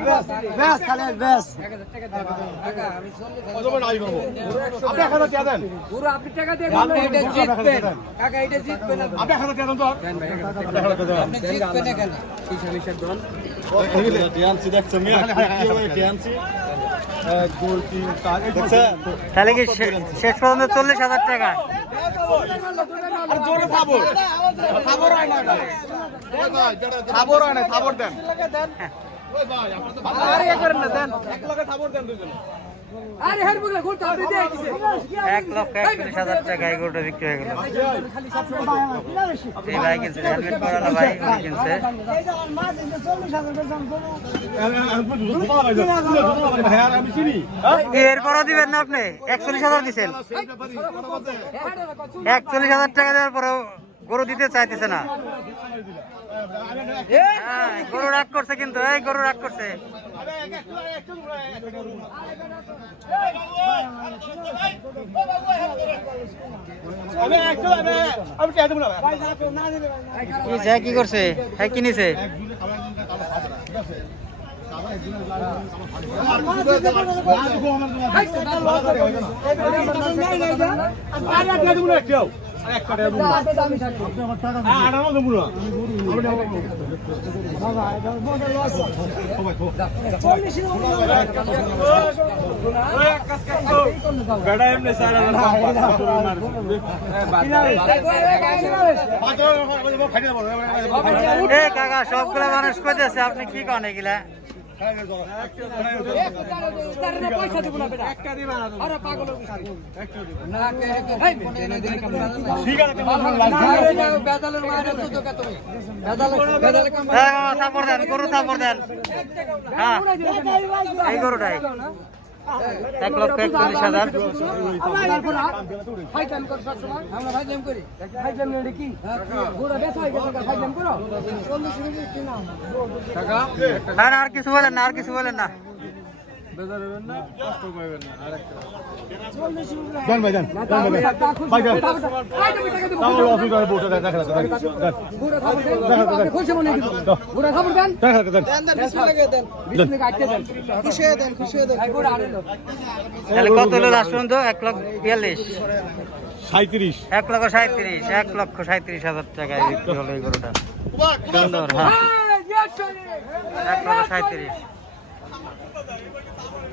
ব্যাস খালি ব্যাস আপনি দেন পুরো আপনি টাকা দিয়ে এটা এটা জিতবেন দেন। কাকা এটা জিতবেন আপনি। দেন তো আপনি টাকা দেন জিতবেন তাহলে কি শেষ পর্যন্ত চল্লিশ হাজার টাকা জোরে থাবর থাবর হয় না এটা। থাবর হয় না থাবর দেন ওই ভাই আপনি তো ভালো আরে এ করেন না দেন। এক লগে থাবর দেন দুজন। আরে হের বুকে ঘুরতে আপনি দিয়ে দিছেন এক লক্ষ একত্রিশ হাজার টাকা বিক্রি হয়ে গেল। এই ভাই কিনছে হেলমেট পরানো ভাই উনি কিনছে। এরপরও দিবেন না আপনি? একচল্লিশ হাজার দিচ্ছেন একচল্লিশ হাজার টাকা দেওয়ার পরেও গরু দিতে চাইতেছে না। গরু রাগ করছে কিন্তু এই গরু রাগ করছে। কে করছে? হ্যাঁ কিনেছে এ কাকা সবগুলা মানুষ কইতেছে আপনি কি কন এগুলা? গরু থাপড় দেন। হ্যাঁ এই গরুটাই। এক লক্ষ একচল্লিশ হাজার ফাইটাম কর সব সময় আমরা ফাইটাম করি ফাইটাম নেড়ে কি গোড়া বেচা হয়ে গেছে ফাইটাম করো 40 টাকা কিনা আর আর কিছু বলেন না আর কিছু বলেন না কত হলো লাস্ট পর্যন্ত এক লক্ষ বিয়াল্লিশ। সাঁত্রিশ এক লক্ষ সাঁত্রিশ এক লক্ষ সাঁত্রিশ হাজার টাকায় বিক্রি হলো এই গরুটা। সুন্দর হ্যাঁ। এক লক্ষ সাঁত্রিশ 等一会儿你打我